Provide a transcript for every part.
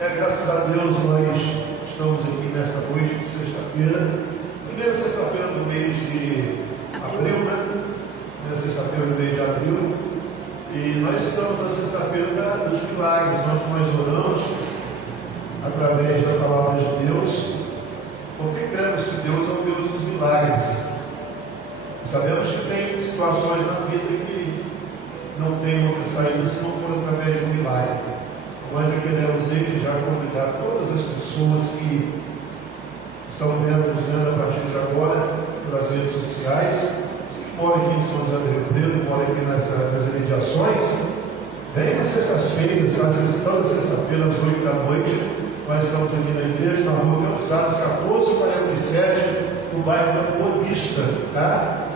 Graças a Deus nós estamos aqui nesta noite de sexta-feira, primeira sexta-feira do mês de abril, né? Primeira sexta-feira do mês de abril, e nós estamos na sexta-feira dos milagres, onde nós oramos através da palavra de Deus, porque cremos que Deus é o Deus dos milagres. Sabemos que tem situações na vida que não tem outra saída se não for através de um milagre. Nós queremos desde já convidar todas as pessoas que estão nos vendo a partir de agora pelas redes sociais, que moram aqui em São José do Rio Preto, moram aqui nas imediações, vem nas sextas-feiras, toda sexta-feira às 8 da noite, nós estamos aqui na igreja, na rua Calçadas 1447, no bairro da Boa Vista, tá?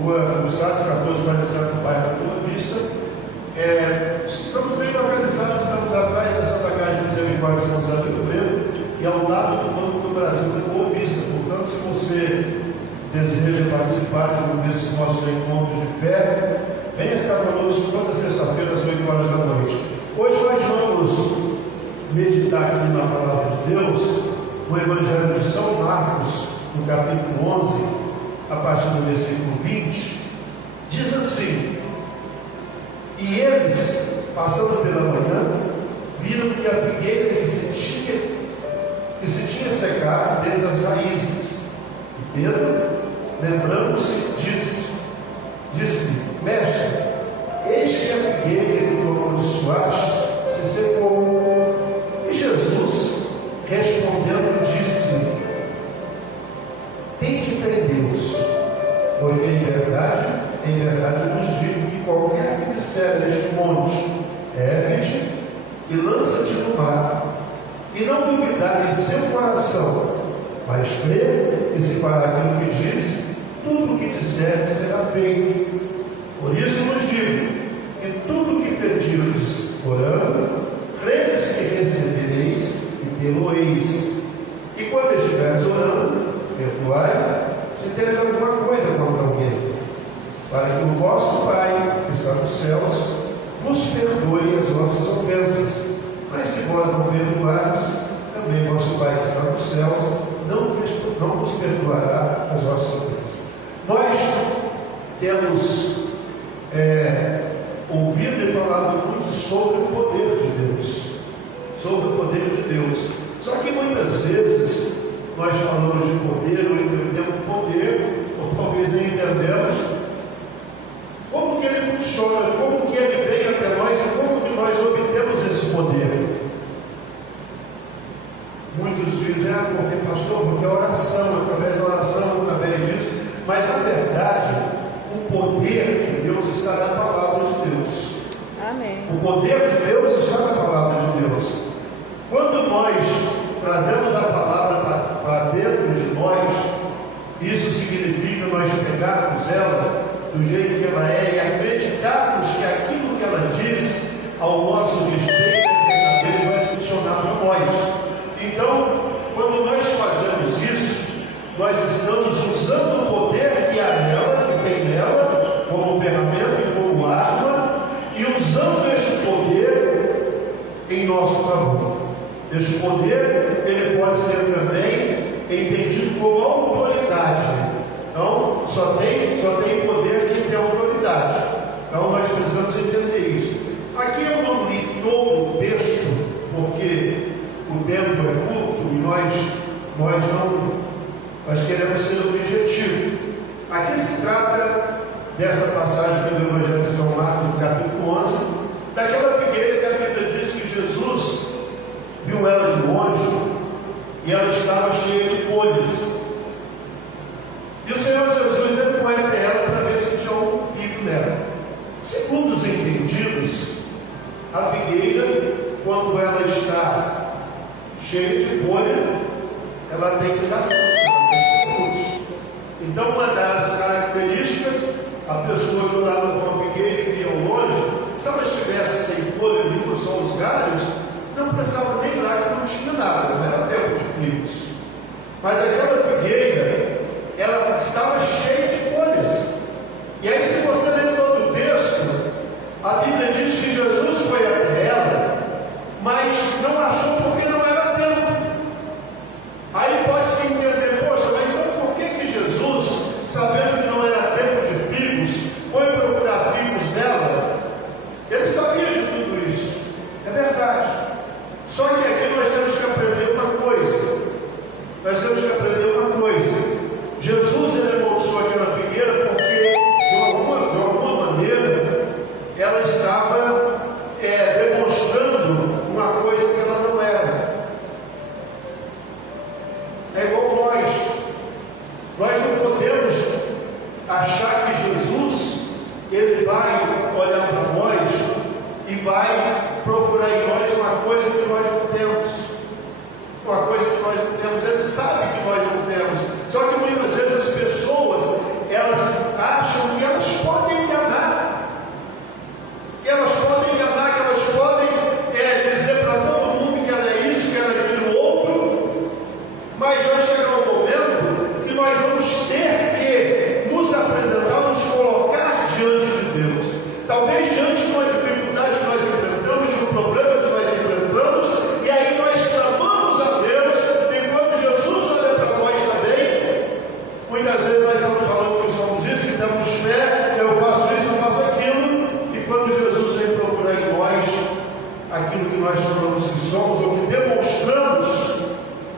Rua Calçadas 1447, no bairro da Boa Vista. Estamos bem localizados, estamos atrás da Santa Casa de Misericórdia de São José do Rio Preto e ao lado do Banco do Brasil da Boa Vista. Portanto, se você deseja participar desses nossos encontros de fé, venha estar conosco toda sexta-feira às 8 horas da noite. Hoje nós vamos meditar aqui na Palavra de Deus, no Evangelho de São Marcos, no capítulo 11, a partir do versículo 20, diz assim: E eles, passando pela manhã, viram que a figueira que se tinha secado desde as raízes. E Pedro, lembrando-se, disse-lhe: Mestre, eis que a figueira que tu amaldiçoaste se secou. E Jesus, respondendo, disse: Tende fé em Deus, porque em verdade vos digo que qualquer que disser este monte, ergue-te e lança-te no mar, e não duvidar em seu coração, mas crer e se fará aquilo que diz, tudo o que disser será feito. Por isso vos digo que tudo o que pedirdes orando, credes que recebereis e tê-lo-eis. E quando estiveres orando, perdoai se teres alguma coisa contra alguém, para que o vosso Pai, que está nos céus, vos perdoe as vossas ofensas. Mas se vós não perdoardes, também vosso Pai, que está nos céus, não vos perdoará as vossas ofensas. Nós temos ouvido e falado muito sobre o poder de Deus. Sobre o poder de Deus. Só que muitas vezes nós falamos de poder, ou entendemos poder, ou talvez nem entendemos como que ele funciona, como que ele vem até nós e como que nós obtemos esse poder. Muitos dizem, porque pastor, porque a oração, através da oração, através disso, mas na verdade, o poder de Deus está na palavra de Deus. Amém. O poder de Deus está na palavra de Deus. Quando nós trazemos a palavra para dentro de nós, isso significa nós pegarmos ela do jeito que ela é e acreditarmos que aquilo que ela diz ao nosso respeito é verdadeiro, vai funcionar para nós. Então, quando nós fazemos isso, nós estamos usando o poder que há nela, que tem nela, como ferramenta e como arma, e usando este poder em nosso favor. Este poder, ele pode ser também entendido como autoridade. Então, só tem poder quem tem autoridade. Então, nós precisamos entender isso. Aqui eu não li todo o texto, porque o tempo é curto e nós queremos ser objetivos. Aqui se trata dessa passagem do Evangelho de São Marcos, no capítulo 11, daquela figueira que a Bíblia diz que Jesus viu ela de longe e ela estava cheia de folhas. E o Senhor Jesus foi até ela para ver se tinha um figo nela. Segundo os entendidos, a figueira, quando ela está cheia de folha, ela tem que dar frutos. Então, uma das características, a pessoa que estava com a figueira e via ao longe, se ela estivesse sem folha ali, só os galhos, não precisava nem lá, que não tinha nada, não era tempo de frigos. Mas aquela figueira, ela estava cheia de folhas. E aí, se você ler todo o texto, a Bíblia diz que Jesus foi até ela, mas não achou porque não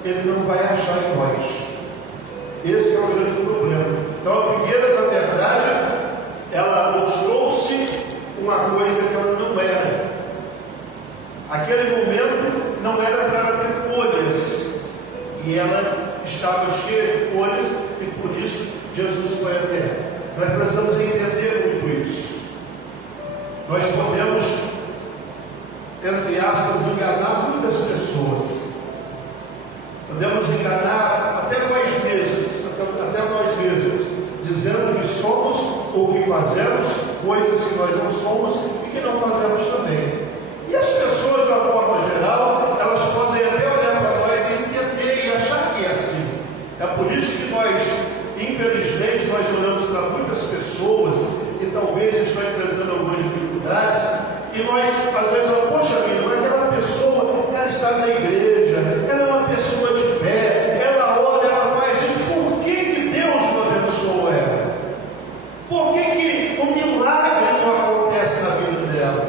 ele não vai achar em nós. Esse é o grande problema. Então a figueira, na verdade, ela mostrou-se uma coisa que ela não era. Aquele momento não era para ela ter folhas, e ela estava cheia de folhas, e por isso Jesus foi até ela. Nós precisamos entender muito isso. Nós podemos, entre aspas, enganar muitas pessoas. Podemos enganar até nós mesmos, dizendo que somos ou que fazemos coisas que nós não somos e que não fazemos também. E as pessoas, de uma forma geral, elas podem até olhar para nós e entender e achar que é assim. É por isso que nós, infelizmente, nós olhamos para muitas pessoas e talvez estão enfrentando algumas dificuldades, e nós, às vezes, falamos, poxa vida, mas aquela pessoa, ela está na igreja, ela é uma pessoa de fé, ela ora, ela faz isso, por que Deus não abençoa ela? Por que o milagre não acontece na vida dela?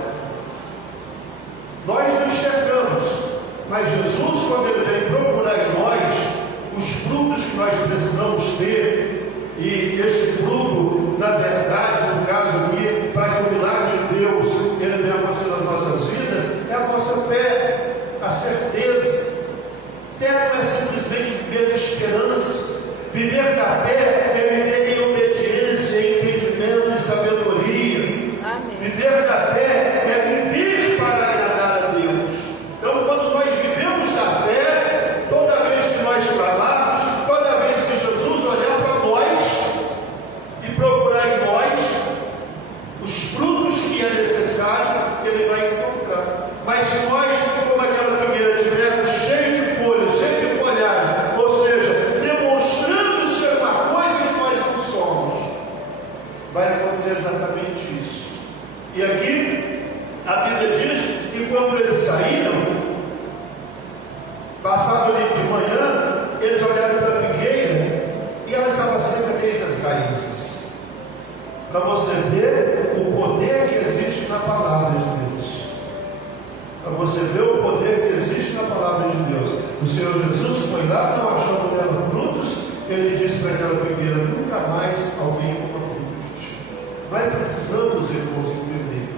Nós não enxergamos, mas Jesus, quando Ele vem procurar em nós os frutos que nós precisamos ter, e este fruto, na verdade, no caso aqui, para que o milagre de Deus Ele venha acontecer nas nossas vidas, é a nossa fé, a certeza. Fé não é simplesmente viver de esperança. Viver da fé é viver em obediência, em entendimento e sabedoria. Amém. Viver da fé é viver para agradar a Deus. Então, quando nós vivemos da fé, toda vez que nós clamarmos, toda vez que Jesus olhar para nós e procurar em nós os frutos que é necessário, Ele vai encontrar. Mas se nós, como aquela figueira, estivermos cheio de folhas, cheio de folhagem, ou seja, demonstrando ser uma coisa que nós não somos, vai acontecer exatamente isso. E aqui a Bíblia diz que quando eles saíram, passado ali de manhã, eles olharam para a figueira e ela estava seca desde as raízes. Para você ver o poder que existe na palavra de Deus. Para você ver o poder que existe na palavra de Deus. O Senhor Jesus foi lá, não achou nela frutos, Ele disse para aquela figueira, nunca mais alguém coma frutos. Nós precisamos, irmãos, entender.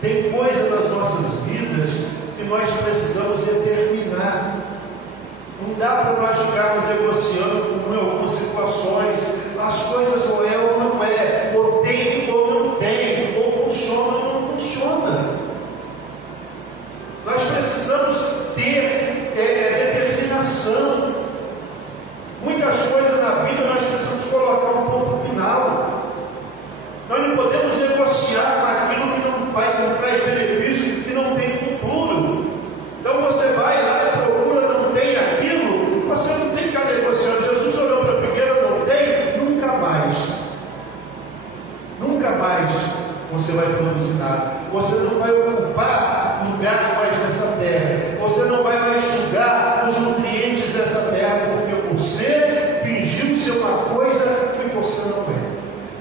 Tem coisa nas nossas vidas que nós precisamos determinar. Não dá para nós ficarmos negociando com algumas situações. As coisas ou é ou não é, ou tem ou não tem, ou funciona ou não funciona. Nós precisamos ter determinação. Muitas coisas na vida nós precisamos colocar um ponto final. Nós não podemos negociar com aquilo que não traz benefício, que não tem futuro. Então você vai lá e procura, não tem aquilo, você não tem que ficar negociando. Jesus olhou para a figueira, não tem, nunca mais. Nunca mais você vai produzir nada. Você não vai ocupar lugar mais nessa terra. Você não vai mais sugar os nutrientes dessa terra, porque você fingiu ser uma coisa que você não é.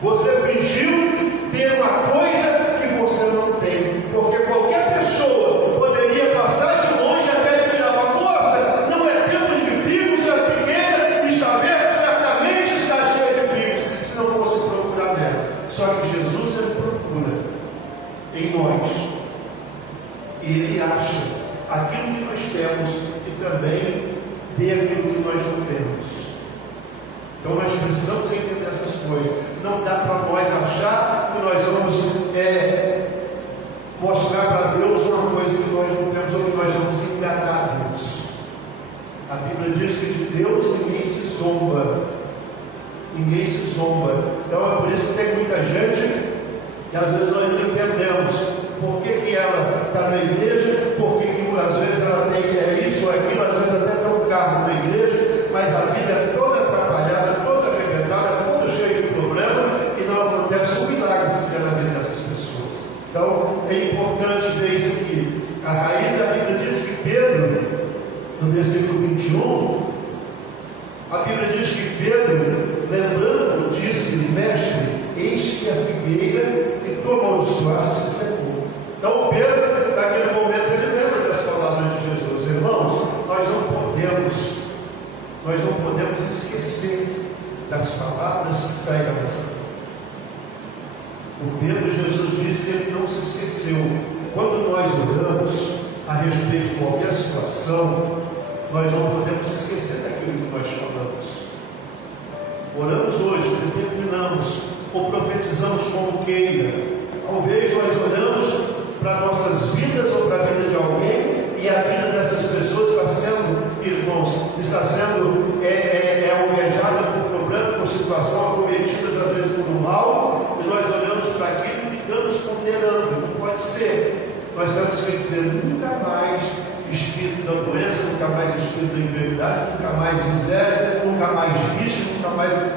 Você fingiu ter uma coisa que você não tem. Porque qualquer pessoa poderia passar de longe até te falar, moça, não é tempo de figos, a figueira está verde, certamente está cheia de figos, se não fosse procurar nela. Só que Jesus, Ele procura em nós, e Ele acha aquilo que nós temos e também vê aquilo que nós não temos. Então nós precisamos entender essas coisas. Não dá para nós achar que nós vamos mostrar para Deus uma coisa que nós não temos, ou que nós vamos enganar Deus. A Bíblia diz que de Deus ninguém se zomba. Ninguém se zomba. Então é por isso que tem muita gente que às vezes nós não entendemos por que ela está na igreja, por que às vezes ela tem isso ou aquilo, às vezes até tem um carro na igreja, mas a vida é toda atrapalhada, toda arrebentada, toda cheia de problemas, e não acontece um milagre sequer na vida dessas pessoas. Então é importante ver isso aqui. A raiz da Bíblia diz que Pedro, no versículo 21, a Bíblia diz que Pedro, lembrando, disse, mestre, eis que a figueira que tu amaldiçoaste se secou. Então Pedro, naquele momento, ele lembra das palavras de Jesus. Irmãos, nós não podemos nós não podemos esquecer das palavras que saem da nossa boca. O Pedro, Jesus disse, ele não se esqueceu. Quando nós oramos a respeito de qualquer situação, nós não podemos esquecer daquilo que nós falamos. Oramos hoje, determinamos, ou profetizamos como queira. Talvez nós olhamos para nossas vidas ou para a vida de alguém, e a vida dessas pessoas está sendo, irmãos, está sendo alvejada por problema, por situação, acometidas às vezes por um mal, e nós olhamos para aquilo e ficamos ponderando. Não pode ser. Nós temos que dizer, nunca mais espírito da doença, nunca mais espírito da enfermidade, nunca mais miséria, nunca mais vício,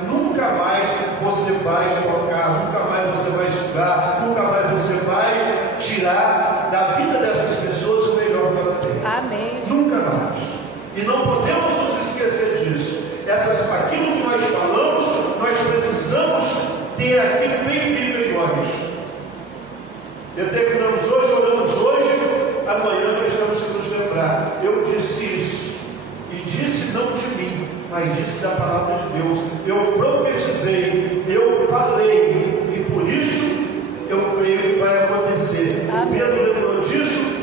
nunca mais você vai tocar, nunca mais você vai sugar, nunca mais você vai tirar da vida dessas pessoas o melhor que ela tem. Amém. Nunca mais. E não podemos nos esquecer disso. Aquilo que nós falamos, nós precisamos ter aquilo bem vivo em nós. Determinamos hoje, oramos hoje, amanhã nós temos que nos lembrar. Eu disse isso, e disse não de mim, mas disse da palavra de Deus. Eu profetizei, eu falei, e por isso eu creio que vai acontecer. Amém. Pedro lembrou disso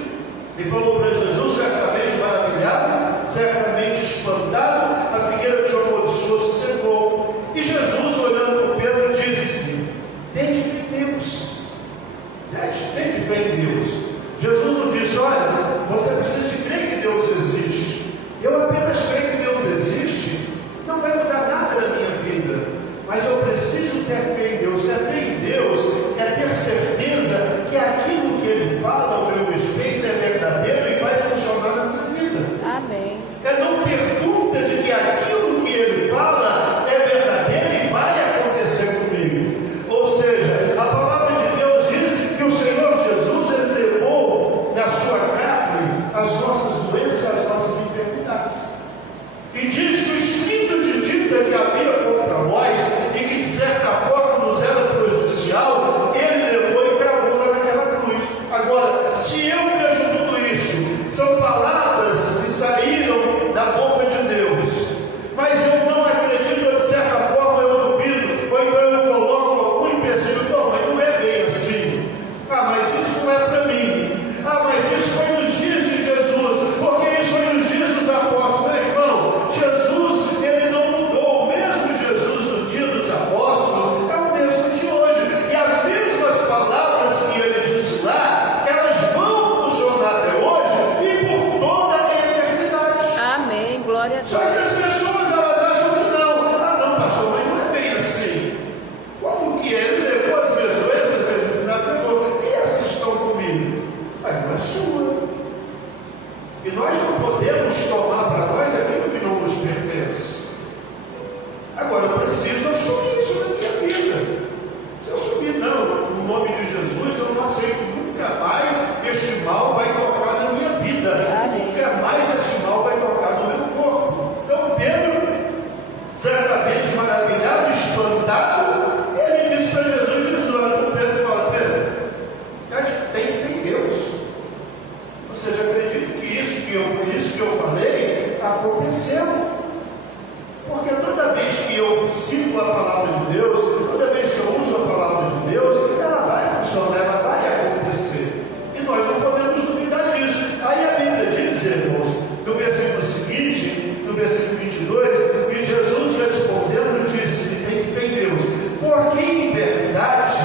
e falou para Jesus, certamente maravilhado, certamente espantado, a figueira que o Senhor amaldiçoou se secou. E Jesus, olhando para Pedro, disse: tende fé em Deus. Tem que crer em Deus. Jesus não disse: olha, você precisa de crer que Deus existe. Eu apenas creio que Deus existe, não vai mudar nada na minha vida, mas eu preciso ter fé em Deus. Ter fé em Deus é ter certeza que aquilo que Ele fala ao meu respeito é verdadeiro e vai funcionar na minha vida. Amém. É não ter dúvida de que aquilo que Ele fala é verdadeiro e vai acontecer comigo. Ou seja, a palavra de Deus diz que o Senhor Jesus, Ele levou na sua carne as nossas doenças, as nossas enfermidades. E diz que o espírito de dívida que havia contra nós e que de certa forma nos era prejudicial, Ele levou e cravou lá naquela cruz. Agora, se eu vejo tudo isso, são palavras que saíram da boca de Deus, mas eu não acredito, de certa forma eu duvido, ou então eu coloco algum empecilho. Não, mas não é bem assim. Ah, mas isso não é para mim. Ah, mas isso foi nos dias de Jesus, porque isso foi nos dias dos apóstolos. Meu irmão, Jesus, Ele não mudou. O mesmo Jesus no dia dos apóstolos é o mesmo de hoje, e as mesmas palavras que Ele disse lá, elas vão funcionar até hoje e por toda a eternidade. Amém. Glória a Só que Deus. as pessoas, elas acham que não. Ah, não, pastor, mas não é bem assim. Como que é? Ele levou as minhas doenças, as enfermidades, levou. E essas estão comigo? Mas não é sua. E nós não podemos tomar para nós aquilo que não nos pertence. Agora, eu preciso assumir isso na minha vida. Se eu assumir, não, no nome de Jesus, eu não aceito nunca mais este mal vai tocar na minha vida. Nunca mais este mal vai tocar no meu corpo. Então, Pedro, certamente maravilhado, espantado, ele disse para Jesus, olha para Pedro e fala: Pedro, tem fé em Deus. Ou seja, acredito que isso que eu falei aconteceu. Porque toda vez que eu cito a palavra de Deus, toda vez que eu uso a palavra de Deus, ela vai funcionar, ela vai acontecer. E nós não podemos duvidar disso. Aí a Bíblia diz, irmãos, no versículo seguinte, no versículo 22, que Jesus respondendo disse: tem fé em Deus, porque em verdade,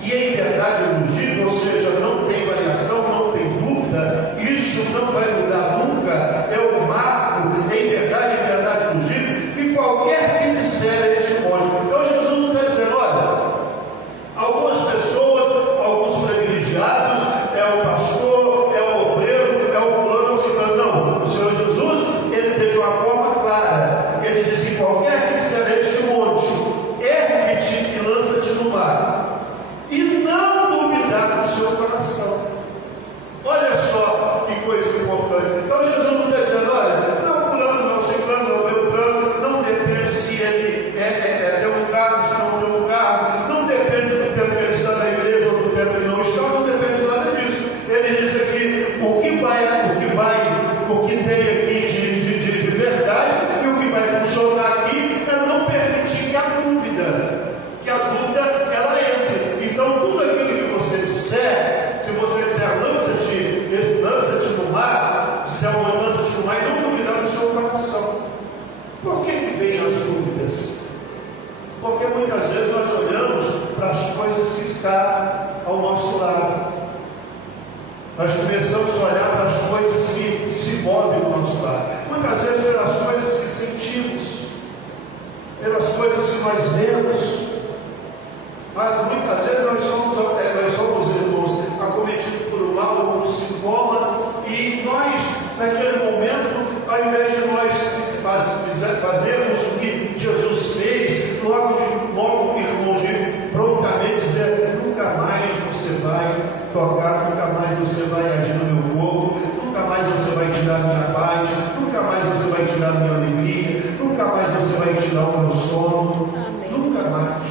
e em verdade eu vos digo, ou seja, não tem variação, não tem dúvida, isso não vai mudar nunca, é o marco, em verdade eu vos digo, e qualquer que disser a este monte. Então Jesus não está dizendo: olha, algumas pessoas, alguns privilegiados, é o pastor, é o obreiro, é o fulano, não. O Senhor Jesus, Ele teve uma forma clara. Ele disse: qualquer que disser a este monte, ergue-te e lança-te no mar, e não duvidar do seu coração. Olha só que coisa importante. Então Jesus não está dizendo: olha, não, fulano, não, ciclano, não, beltrano, não depende se ele tem um carro, se não tem um carro, não depende do tempo que ele está na igreja ou do tempo que ele não está, não depende de nada disso. Ele diz aqui o que tem aqui de verdade e o que o Senhor está aqui para não permitir que a dúvida ela entre. Então, tudo aquilo que você disser, se você disser lança-te no mar, disser uma lança-te no mar, e não duvidar no seu coração. Por que vêm as dúvidas? Porque muitas vezes nós olhamos para as coisas que estão ao nosso lado. Nós começamos a olhar para as coisas que se movem ao nosso lado. Muitas vezes pelas coisas que sentimos, pelas coisas que nós vemos. Mas muitas vezes nós somos irmãos, acometidos por um mal ou um sintoma, e nós, naquele momento, ao invés de nós fazermos o que Jesus fez, logo irmãos, prontamente dizer: nunca mais você vai tocar, nunca mais você vai agir no meu corpo, nunca mais você vai tirar minha paz, nunca mais você vai tirar minha alegria, nunca mais você vai tirar o meu sono. Amém. Nunca mais.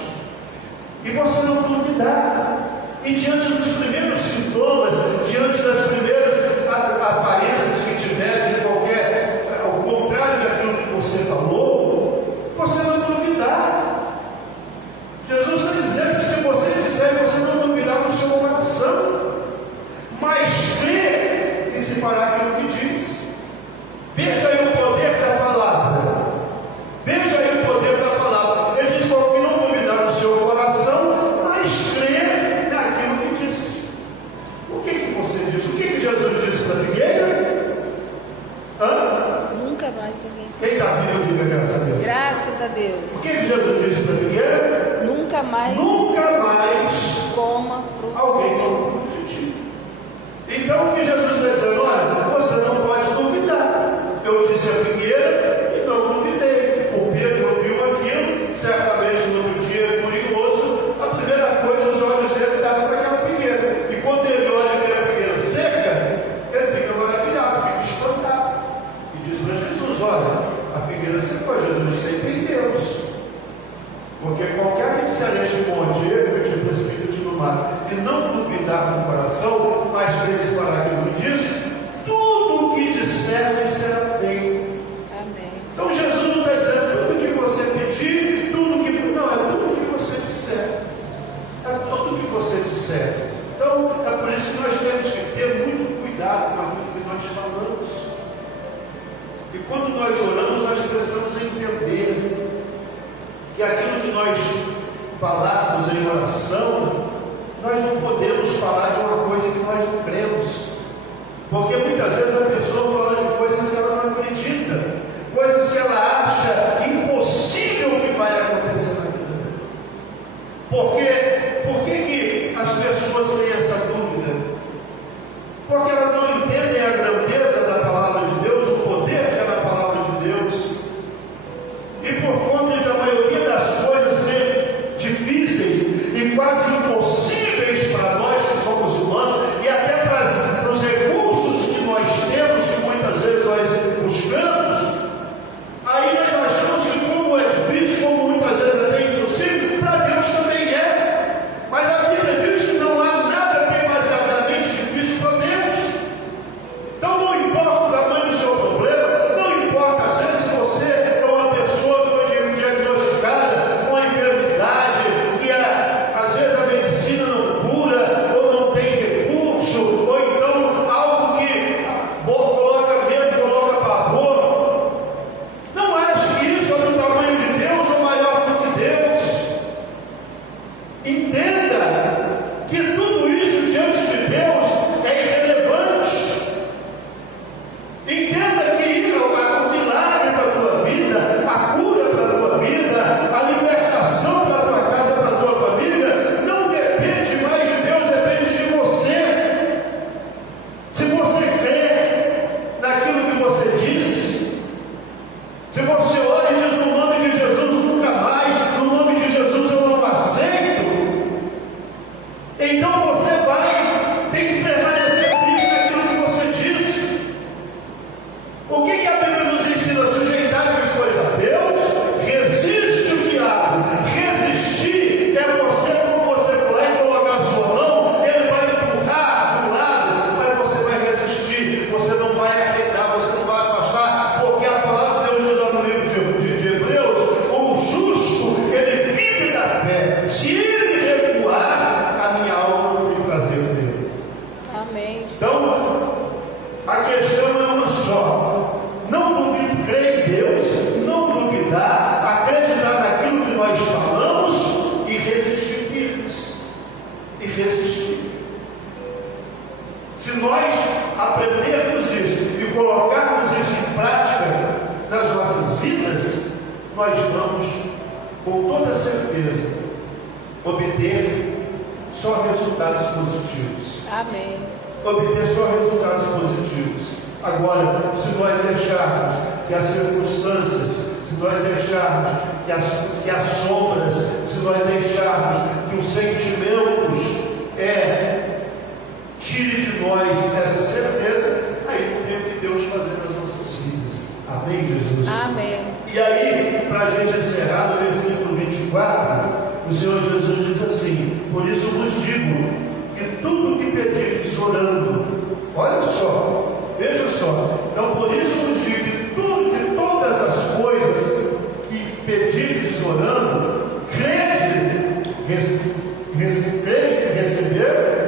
E você não duvidar. E diante dos primeiros sintomas, diante das primeiras aparências que tiver de qualquer, ao contrário daquilo que você falou, você não duvidar. Jesus está dizendo que se você disser, você não duvidar no seu coração, mas crer e se parar aquilo que diz. Veja aí o poder da palavra. Veja aí o poder da palavra. Ele diz: que não duvidar no seu coração, mas crer naquilo que disse. O que você disse? O que Jesus disse para a figueira? Nunca mais alguém. Quem está vindo, diga graças a Deus. Graças a Deus. O que Jesus disse para a figueira? Nunca mais coma fruto. Alguém coma fruto de ti. Então o que Jesus está dizendo? Olha, você não pode duvidar. Eu disse a figueira e não duvidei. O Pedro viu aquilo, certamente no dia curioso, a primeira coisa, os olhos dele estavam para aquela figueira. E quando ele olha e vê a figueira seca, ele fica maravilhado, fica espantado. E diz para Jesus: olha, a figueira secou. Jesus sempre em Deus. Porque qualquer que se responde, eu te precipito no mar, e não duvidar no coração, mas crer para aquilo que diz, tudo o que disser será feito. Amém. Então Jesus não está dizendo tudo que você pedir, tudo que. Não, é tudo que você disser. É tudo que você disser. Então, é por isso que nós temos que ter muito cuidado com aquilo que nós falamos. E quando nós oramos, nós precisamos entender que aquilo que nós falarmos em oração, nós não podemos falar de uma coisa que nós não cremos. Porque muitas vezes a pessoa fala de coisas que ela não acredita, coisas que ela acha impossível que vai acontecer na vida dela. Por que as pessoas têm essa dúvida? Porque elas não entendem a grandeza da palavra de Deus, o poder que é na palavra de Deus. E por conta de a maioria das coisas ser difíceis e quase impossíveis para nós que somos humanos, e até para os recursos que nós temos, que muitas vezes nós buscamos, aí nós achamos que como é difícil, como muitas vezes é até impossível, para Deus também é. Mas a Bíblia diz que não há nada demasiadamente difícil para Deus. Então não importa o tamanho do seu problema, não importa às vezes se você é uma pessoa que foi diagnosticada com a enfermidade, que às vezes a medicina não cura, ou não tem recurso, ou então algo que coloca medo, coloca pavor. Não ache que isso é do tamanho de Deus ou maior do que Deus. Entenda que tudo isso diante de Deus é irrelevante. Entenda que o milagre para a tua vida, a cura para a tua vida, a libertação para a tua casa, para a tua família, não depende mais de Deus, depende de você. Se você crê naquilo que você disse, se você ora e diz: no nome de Jesus nunca mais, no nome de Jesus eu não aceito, então você tem que permanecer firme naquilo que você disse. O que a Bíblia nos ensina? Sujeitar-vos, pois, a Deus, resiste o diabo. Resistir é você, como você vai colocar a sua mão, ele vai empurrar de um lado, mas você vai resistir, você não vai arredar, você não vai afastar, porque a palavra de Deus diz lá no livro de nós vamos, com toda certeza, obter só resultados positivos. Amém. Obter só resultados positivos. Agora, se nós deixarmos que as circunstâncias, se nós deixarmos que as sombras, se nós deixarmos que os sentimentos tire de nós essa certeza, aí não tem o que Deus fazer nas nossas vidas. Amém, Jesus? Amém. E aí, para a gente encerrar, no versículo 24, o Senhor Jesus diz assim: por isso vos digo que tudo que pedirdes orando, olha só, veja só, então por isso vos digo que todas as coisas que pedirdes orando, crede que receber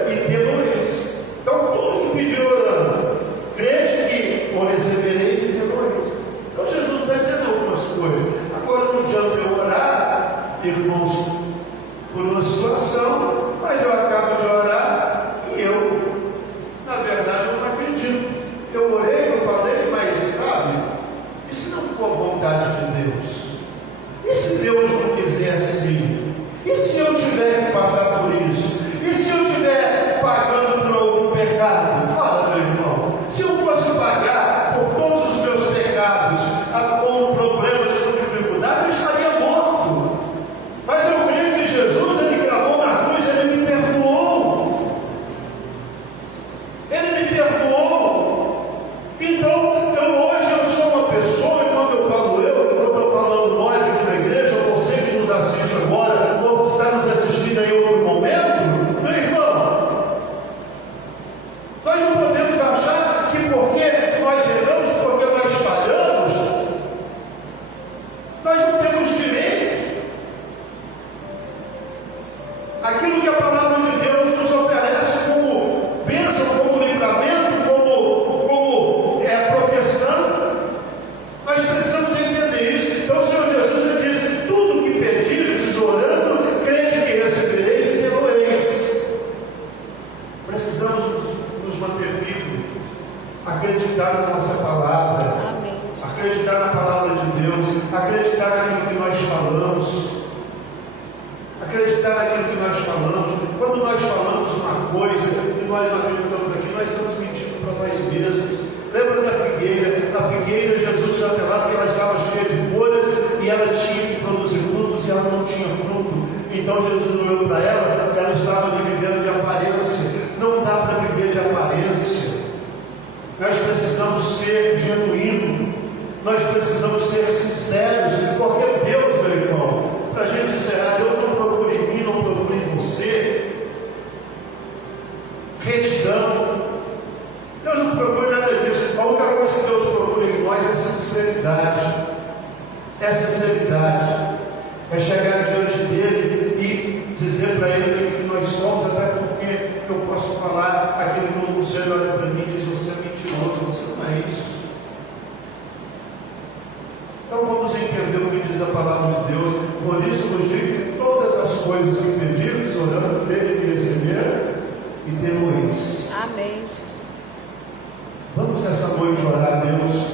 e tê-lo-eis. Então tudo que pedir orando, crede que o recebereis e tê-lo-eis. Então Jesus está dizendo algumas coisas. Agora não adianta eu orar, irmãos, por uma situação, mas eu acabo de orar e eu, na verdade, eu não acredito. Eu orei, eu falei, mas sabe, e se não for vontade de Deus? E se Deus não quiser assim? E se eu tiver que passar por isso? E se eu estiver pagando por algum pecado? Fala, meu irmão, se eu fosse pagar por todos os meus pecados, com problemas, com dificuldade, eu estaria morto. Mas eu creio que Jesus, Ele cravou na cruz, Ele me perdoou. Ele me perdoou. Então, hoje eu sou uma pessoa, e quando eu falo eu estou falando nós aqui na igreja, você que nos assiste agora, ou que está nos assistindo em outro momento, meu irmão, nós não podemos achar que porque nós erramos, porque nós falhamos, nós não temos direito. Aquilo que a palavra de Deus nos oferece como bênção, como livramento, como proteção, nós precisamos entender isso. Então o Senhor Jesus disse: tudo que pedirdes orando, crede que recebereis e tê-lo-eis. Precisamos nos manter vivos, acreditar na nossa palavra. Amém. Acreditar na palavra de Deus, acreditar naquilo que nós falamos, acreditar naquilo que nós falamos. Quando nós falamos uma coisa e nós não acreditamos aqui, nós estamos mentindo para nós mesmos. Lembra da figueira? A figueira, Jesus foi até lá porque ela estava cheia de folhas e ela tinha que produzir frutos e ela não tinha fruto. Então Jesus olhou para ela estava vivendo de aparência. Não dá para viver de aparência. Nós precisamos ser genuínos. Nós precisamos ser sinceros, porque Deus, meu irmão, para a gente encerrar, Deus não procura em mim, não procura em você retidão. Deus não procura nada disso. A única coisa que Deus procura em nós é sinceridade. É sinceridade. É chegar diante dele e dizer para ele que nós somos, até porque eu posso falar aquilo que o Conselho olha para mim e diz: você é mentiroso, você não é isso. Então vamos entender o que diz a palavra de Deus. Por isso vos digo que todas as coisas que pedires, orando, crede que receber e tê-lo-eis. Amém. Vamos nessa noite orar a Deus,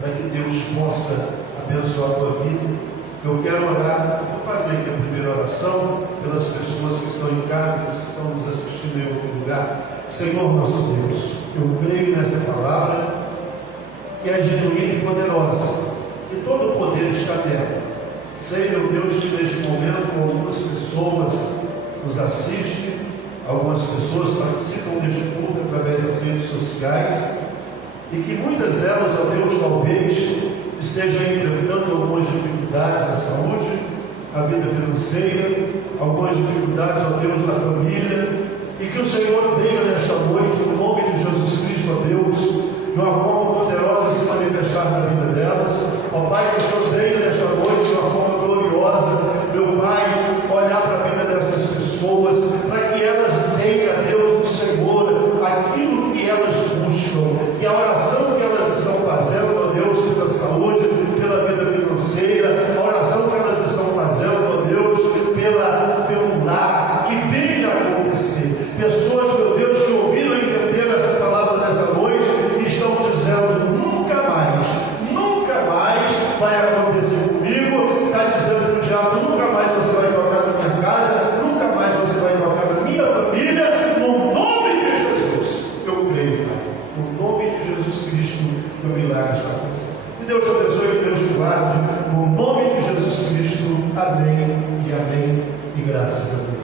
para que Deus possa abençoar a tua vida. Eu quero orar, eu vou fazer aqui a primeira oração pelas pessoas que estão em casa, que estão nos assistindo em outro lugar. Senhor nosso Deus, eu creio nessa palavra, que é genuína e poderosa, e todo o poder está nela. Sei, meu Deus, que neste momento algumas pessoas nos assistem, algumas pessoas participam deste culto através das redes sociais, e que muitas delas, ó Deus, talvez estejam enfrentando algumas dificuldades na saúde, na vida financeira, algumas dificuldades, ó Deus, na família, e que o Senhor venha nesta noite, no nome de Jesus Cristo, ó Deus, de uma forma poderosa se manifestar na vida delas. Ó Pai, que o Senhor venha nesta noite de uma forma gloriosa, meu Pai, olhar para a vida dessas pessoas, para que elas tenham, Deus, do Senhor, aquilo que elas buscam, que a oração que elas estão fazendo, ó Deus, pela saúde, pela vida financeira, a oração que elas estão fazendo, ó Deus, pelo lar, que venha a acontecer. Pessoas, meu Deus, que ouviram e entenderam essa palavra nessa noite, estão dizendo: nunca mais vai acontecer Deus te abençoe, Deus te guarde. No nome de Jesus Cristo. Amém e amém. E graças a Deus.